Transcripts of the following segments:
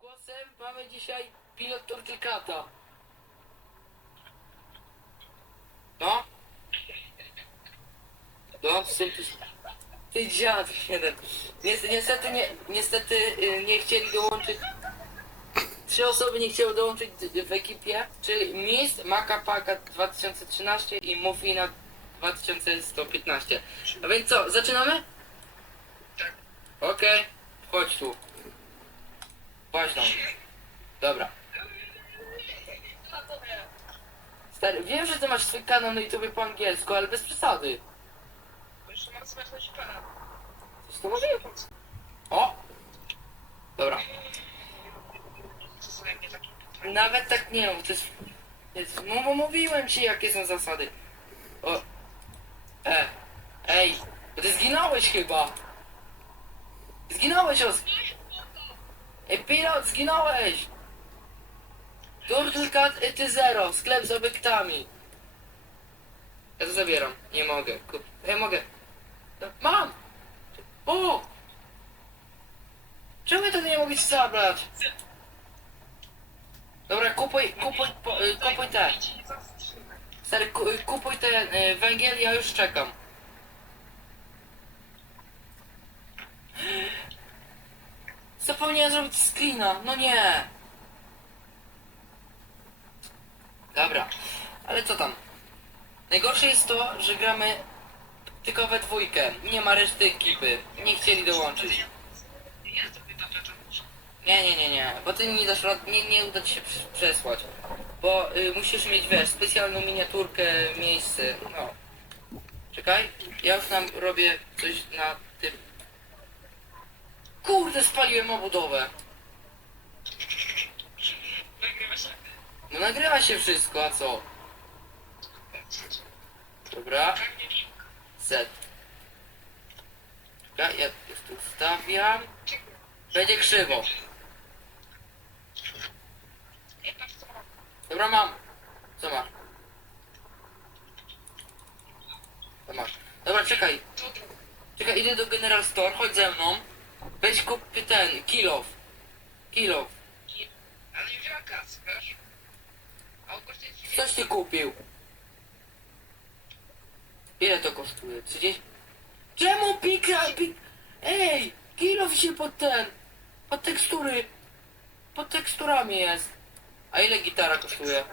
głosem mamy dzisiaj pilot Tortykata. No? No. Ty dziad jeden. Niestety, niestety, nie, niestety y, nie chcieli dołączyć. Trzy osoby nie chciały dołączyć d- w ekipie, czyli Mist, Maka Paka 2013 i Mufina 2115. A więc co, zaczynamy? Tak. Okej, chodź tu. Chodź tam. Dobra. Stary, wiem, że ty masz swój kanał na YouTube po angielsku, ale bez przesady. Jeszcze mam pana. Coś to może O! Dobra. Nawet tak nie mów, to jest... jest no bo mówiłem ci jakie są zasady. O. E. Ej. Bo ty zginąłeś chyba. Zginąłeś os... Ej, pilot, zginąłeś! Turtle Cat ty zero, sklep z obiektami. Ja to zabieram, nie mogę. Kup... Ja mogę. No, Mam! O! Czemu ja to nie mogę ci zabrać? Dobra, kupuj, kupuj, y, kupuj te. Stary, ku, kupuj ten y, węgiel, ja już czekam. Zapomniałem zrobić screena, no nie. Dobra, ale co tam? Najgorsze jest to, że gramy tylko we dwójkę. Nie ma reszty ekipy. Nie chcieli dołączyć. Nie, nie, nie, nie, bo ty nie dasz nie, nie uda ci się przesłać. Bo y, musisz mieć, wiesz, specjalną miniaturkę, miejsce, no. Czekaj, ja już nam robię coś na tym. Kurde, spaliłem obudowę. No nagrywa się wszystko, a co? Dobra, set. Czekaj, ja tu wstawiam. Będzie krzywo. Dobra, mam. Co masz? Co masz? Dobra, czekaj. Czekaj, idę do General Store, chodź ze mną. Weź kup ten, kilof. Kilof. Ale nie wzięła kas, wiesz? A u kosztuje ci Coś ty kupił? Ile to kosztuje? 30? Czemu pika, pik... Ej! Kilof się pod ten... Pod tekstury... Pod teksturami jest. A ile gitara kosztuje?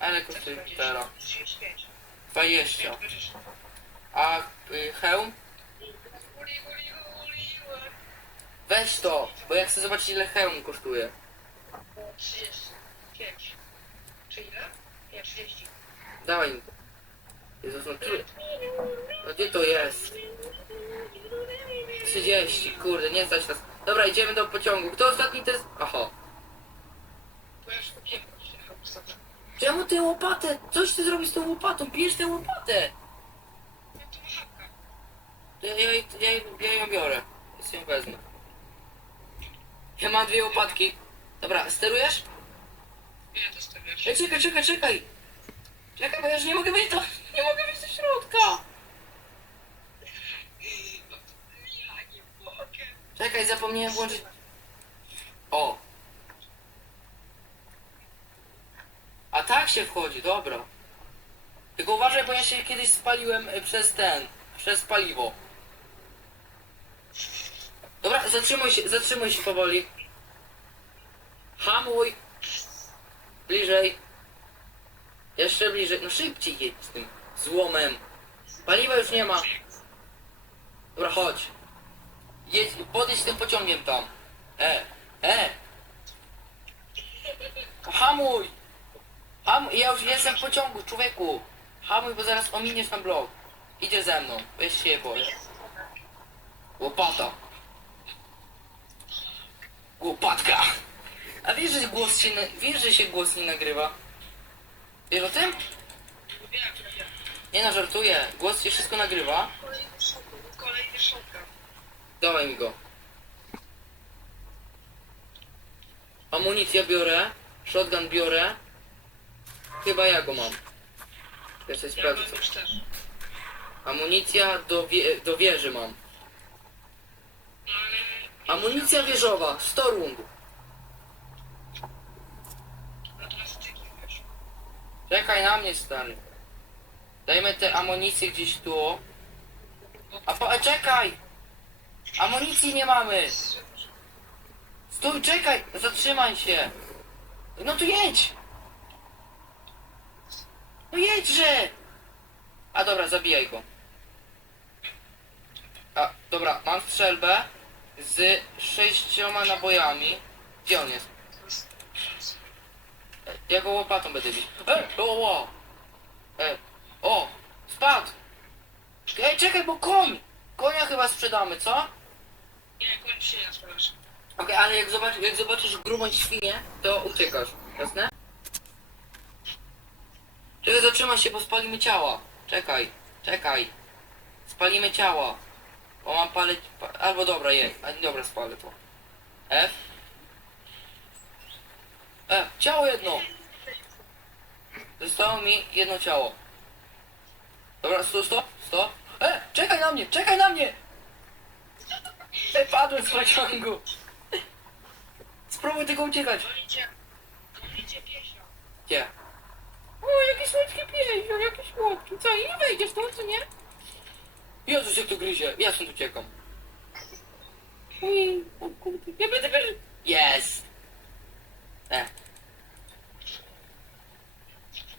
A ile kosztuje gitara? 35. 20. Ja wierzysz. A y, hełm? Weź to, bo ja chcę zobaczyć ile hełm kosztuje. 35. Czy ile? Nie, 30. Dawaj mi. Jezus, no, tyle. no gdzie to jest? 30, kurde, nie stać nas. Dobra, idziemy do pociągu. Kto ostatni to jest... Aha. Bo ja już kupiłem. Czemu ty łopatę? Coś ty zrobisz z tą łopatą? Bierz tę łopatę! To machawka. To Ja, ja, ja, ja ją biorę. Ja sobie ją wezmę. Ja mam dwie łopatki. Dobra, sterujesz? Też to wiesz. Ej, czekaj, czekaj, czekaj! Czekaj, bo ja już nie mogę wejść do... Nie mogę wejść do środka! Ja nie mogę. Czekaj, zapomniałem włączyć... O! A tak się wchodzi, dobra. Tylko uważaj, bo ja się kiedyś spaliłem y, przez ten, przez paliwo. Zatrzymuj się, zatrzymuj się powoli. Hamuj. Bliżej. Jeszcze bliżej. No szybciej jedź z tym złomem. Paliwa już nie ma. Dobra, chodź. Jedź, podjedź tym pociągiem tam. E, e. Hamuj. Hamuj, ja już jestem w pociągu, człowieku. Hamuj, bo zaraz ominiesz tam blok. Idzie ze mną, weź się boję. Łopata. Łopatka. A wiesz, że głos się, na... wiesz, że się głos nie nagrywa? Wiesz o tym? Nie no, żartuję. Głos się wszystko nagrywa. Kolejny szok. Dawaj mi go. Amunicję biorę. Shotgun biorę. Chyba ja go mam. Jeszcze Ja sprawdzę mam co. już też. Amunicja do, wie, do wieży mam. Amunicja wieżowa, 100 rund. Czekaj na mnie, stary. Dajmy te amunicje gdzieś tu. A po, a czekaj! Amunicji nie mamy! Stój, czekaj! Zatrzymaj się! No tu jedź! No jedźże! A dobra, zabijaj go. A, dobra, mam strzelbę z sześcioma nabojami. Gdzie on jest? E, Ja go łopatą będę bić. E, o, o, e, o, spadł! Ej, czekaj, bo koń! Konia chyba sprzedamy, co? Nie, kończy się na sprzedaż. Okej, ale jak, zobacz, jak zobaczysz grubą świnię, to uciekasz, jasne? Czekaj, zatrzymaj się, bo spalimy ciała. Czekaj, czekaj. Spalimy ciała. Bo mam palić... Pa, albo dobra, je. A, dobra, spalę to. F. E, ciało jedno. Zostało mi jedno ciało. Dobra, stop, stop, stop. E, czekaj na mnie, czekaj na mnie! E, padłem z pociągu. Spróbuj tylko uciekać. Gdzie? O, jakie słodkie piękne, jakie słodkie. Co, i wejdziesz stąd, co nie? Jezus, jak to gryzie. Ja stąd uciekam. Oj, o kurde. Ja będę pierwszy. Jest! E.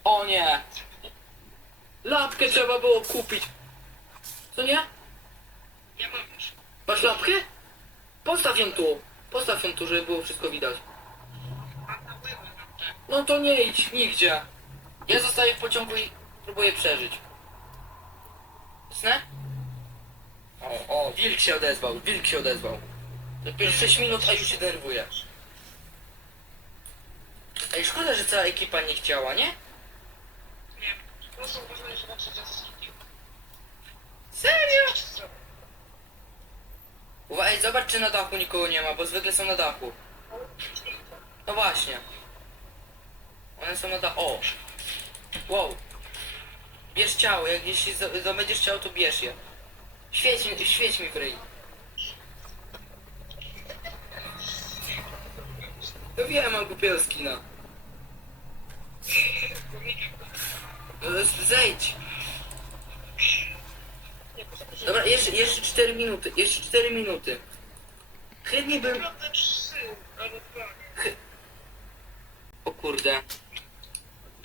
O nie! Lapkę trzeba było kupić. Co nie? Ja mam już. Masz lapkę? Postaw ją tu. Postaw ją tu, żeby było wszystko widać. No to nie idź nigdzie. Ja zostaję w pociągu i próbuję przeżyć. Jasne? O, o, wilk się odezwał, wilk się odezwał. Dopiero 6 minut, a już się denerwuje. Ej, szkoda, że cała ekipa nie chciała, nie? Nie, uważać, że zawsze. Serio? Uważaj, zobacz czy na dachu nikogo nie ma, bo zwykle są na dachu. No właśnie. One są na dachu. O! Wow. Bierz ciało, jak jeśli zdobędziesz ciało, to bierz je. Świeć mi, świeć mi w ryj. No wiem, mam głupiego skina. Zejdź. Dobra, jeszcze, jeszcze 4 minuty, jeszcze 4 minuty. Chętnie bym... Naprawdę trzy, dwa. O kurde.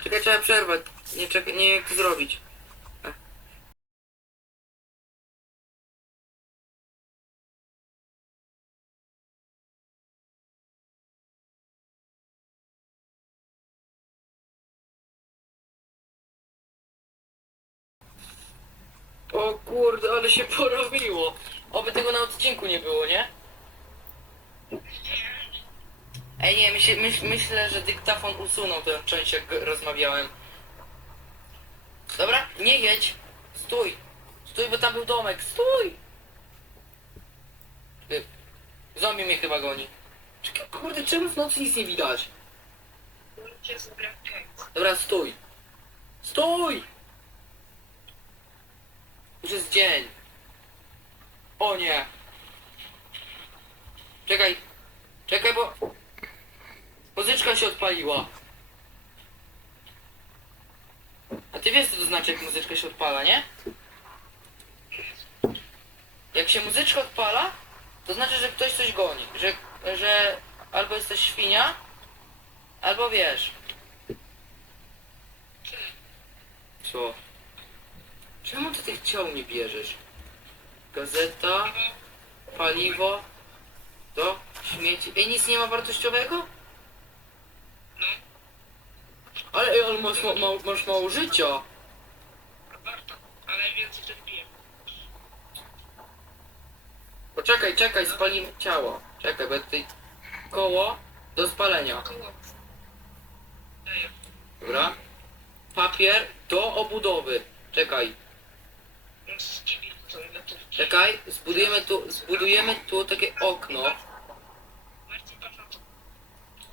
Czekaj, trzeba przerwać. Nie czekaj, nie jak zrobić. Ale się porobiło. Oby tego na odcinku nie było, nie? Ej, nie, myśl, myśl, myślę, że dyktafon usunął tę część, jak rozmawiałem. Dobra, nie jedź. Stój. Stój, bo tam był domek. Stój! Y, Zombie mnie chyba goni. Czekaj, kurde, czemu w nocy nic nie widać? Dobra, stój. Stój! Już jest dzień. O nie. Czekaj. Czekaj, bo... Muzyczka się odpaliła. A ty wiesz co to znaczy, jak muzyczka się odpala, nie? Jak się muzyczka odpala, to znaczy, że ktoś coś goni. Że, że albo jesteś świnia, albo wiesz. Co? Czemu ty tych ciał nie bierzesz? Gazeta, paliwo, to, śmieci. Ej, nic nie ma wartościowego? No, Ale, ej, ale masz, ma, ma, masz mało życia. warto, ale więcej. Poczekaj, czekaj, spalimy ciało. Czekaj, bo tutaj koło do spalenia. Koło. Daję. Dobra? Papier do obudowy. Czekaj, Czekaj, zbudujemy tu, zbudujemy tu takie okno.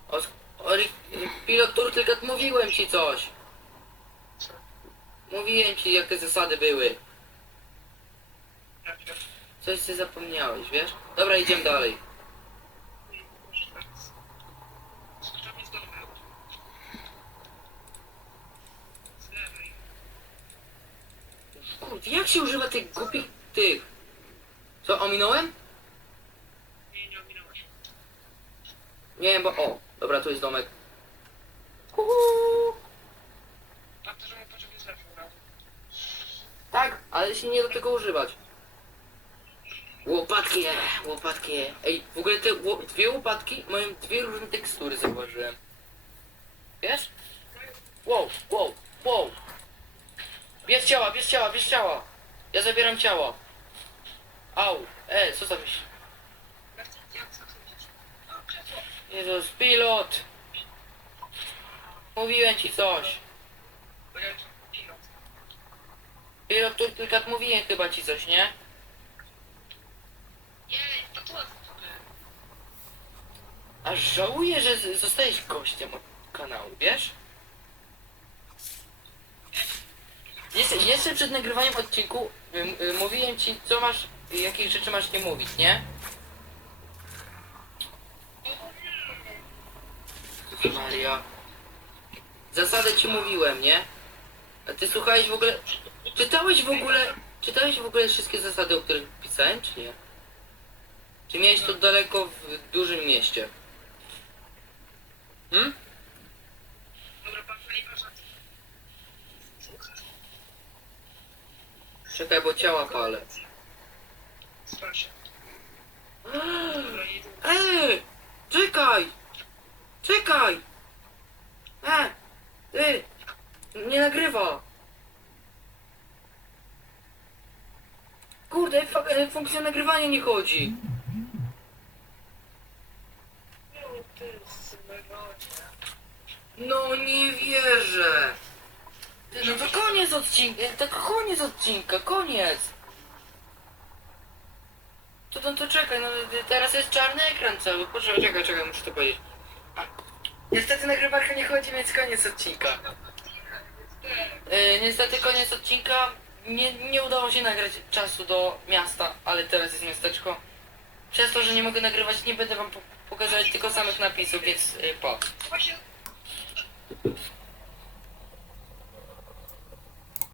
O, o, pilot Turtle mówiłem ci coś. Mówiłem ci jakie zasady były. Coś ty zapomniałeś, wiesz? Dobra, idziemy dalej. Kurde, jak się używa tych głupich tych? Co, ominąłem? Nie, nie ominąłeś. Nie bo... O, dobra, tu jest domek. Lewo, prawda? Tak, ale się nie do tego używać. Łopatki, łopatki. Ej, w ogóle te ło- dwie łopatki mają dwie różne tekstury, zauważyłem. Wiesz? Wow, wow, wow. Bierz ciała, bierz ciała, bierz ciała. Ja zabieram ciało. Au, e, co za myśl? Ja chcę, ja chcę chodzić. O, krzesło. Jezus, pilot. Mówiłem ci coś. Pilot. Tu, pilot, mówiłem chyba ci coś, nie? Aż żałuję, że zostajesz gościem od kanału, wiesz? Jeszcze, jeszcze przed nagrywaniem odcinku y, mówiłem ci, co masz, jakich rzeczy masz nie mówić, nie? Maria. Zasadę ci mówiłem, nie? A ty słuchałeś w ogóle... Czytałeś w ogóle... Czytałeś w ogóle wszystkie zasady, o których pisałem, czy nie? Czy miałeś to daleko w dużym mieście? Hmm? Dobra, pan najważniejszy. Czekaj, bo ciała palę. Straszę. Ej! Czekaj! Czekaj! E! Ty! Nie nagrywa! Kurde, e, funkcja nagrywania nie chodzi. No, nie wierzę. No to koniec odcinka, to koniec odcinka, koniec. To, to, to czekaj, no teraz jest czarny ekran cały. Poczekaj, czekaj, czekaj, muszę to powiedzieć. Niestety nagrywarka nie chodzi, więc koniec odcinka. Yy, niestety koniec odcinka. Nie, nie udało się nagrać czasu do miasta, ale teraz jest miasteczko. Przez to, że nie mogę nagrywać, nie będę wam po- pokazywać tylko samych napisów, więc yy, po. Właśnie